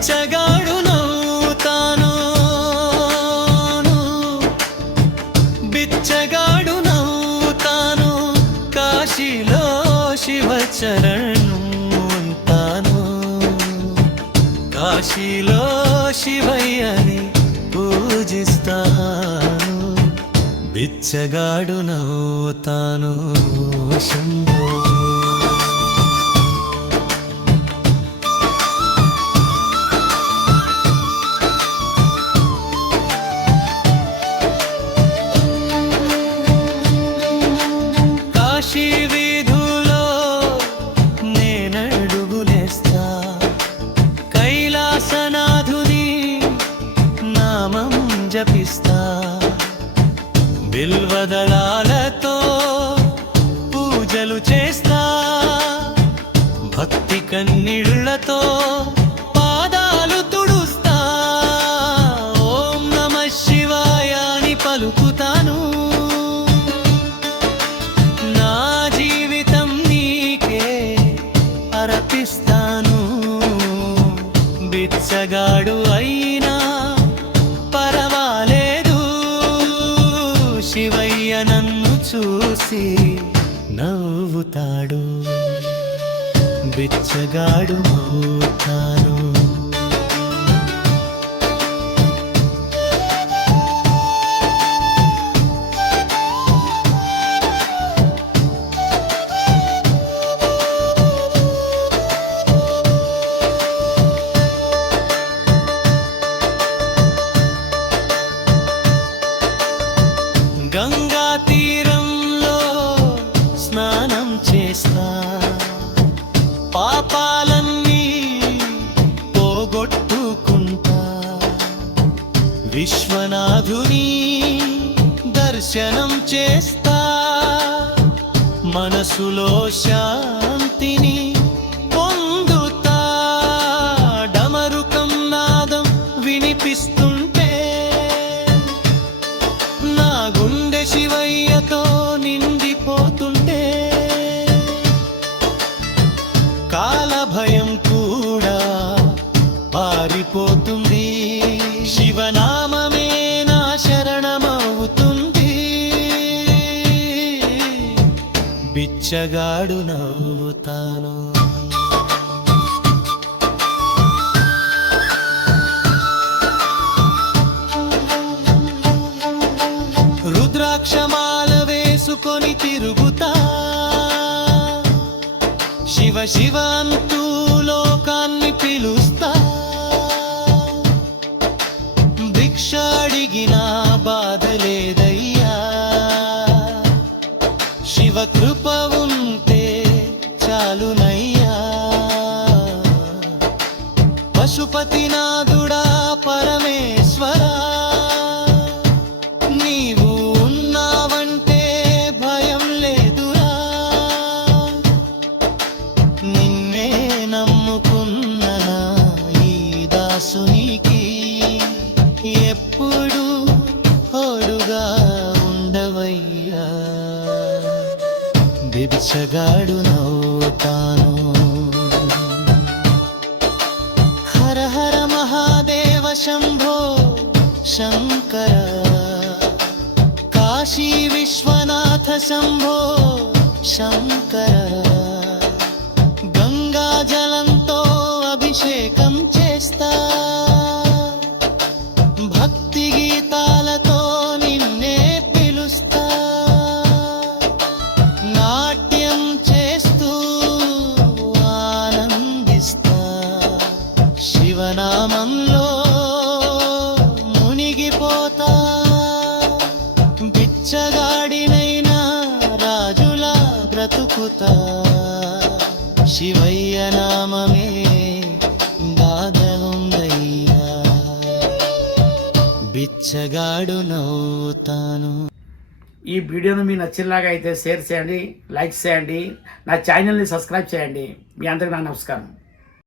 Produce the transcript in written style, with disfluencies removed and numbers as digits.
బిచ్చగాడు నవ్వుతాను, బిచ్చగాడు నవ్వుతాను, కాశీలో శివచరణం ఉంటాను, కాశీలో శివయ్యని పూజిస్తాను, బిచ్చగాడు నవ్వుతాను శంభో. కాశీ వీధులో నేనడుగులేస్తా, కైలాసనాథుని నామం జపిస్తా, బిల్వదళాలతో పూజలు చేస్తా, భక్తి కన్నీళ్లతో పాదాలు తుడుస్తా, ఓం నమః శివాయ అని పలుకుతాను, నా జీవితం నీకే అర్పిస్తాను, బిచ్చగాడు అయినా పరవాలేదు, శివయ్య నన్ను చూసి నవ్వుతాడు, బిచ్చగాడు నవ్వుతాను. గంగా తీరంలో స్నానం చేస్తా, పాపాలన్నీ పోగొట్టుకుంటా, విశ్వనాథుని దర్శనం చేస్తా, మనసులో శాంతిని పొందుతా, డమరుకం నాదం వినిపిస్తుంటే నా గుండె శివయ్యతో నిండిపోతుంటే, కాల భయం కూడా పారిపోతుంది, శివనామమే నా శరణమవుతుంది, బిచ్చగాడు నవ్వుతాను. రుద్రాక్షమాల వేసుకొని తిరుగుతా, శివ శివ అంటూ లోకాన్ని పిలుస్తా, భిక్ష అడిగిన బాధ లేదయ్యా, శివ కృప ఉంటే చాలునయ్యా, పశుపతినాథుడా పరమేశ్వరా, నీవు ఉన్నావంటే భయం లేదురా, నిన్నే నమ్ముకున్న ఈ దాసునికి ఎప్పుడు తోడుగా ఉండవయ్యా, బిచ్చగాడు నవ్వుతాను. హర హర మహాదేవ శంభో శంకర, కాశీ విశ్వనాథ శంభో శంకర, గంగా జలంతో అభిషేకం చేస్తా, భక్తి గీతాలతో నిన్నే పిలుస్తా, నాట్యం చేస్తూ ఆనందిస్తా, శివనామంలో మునిగిపోతా, బిచ్చగాడినైనా రాజులా బ్రతుకుతా, శివయ్య నామమే గాథలుందయ్యా, బిచ్చగాడు నవ్వుతాను. ఈ వీడియోను మీకు నచ్చేలాగా అయితే షేర్ చేయండి, లైక్ చేయండి, నా ఛానల్ని సబ్స్క్రైబ్ చేయండి. మీ అందరికీ నా నమస్కారం.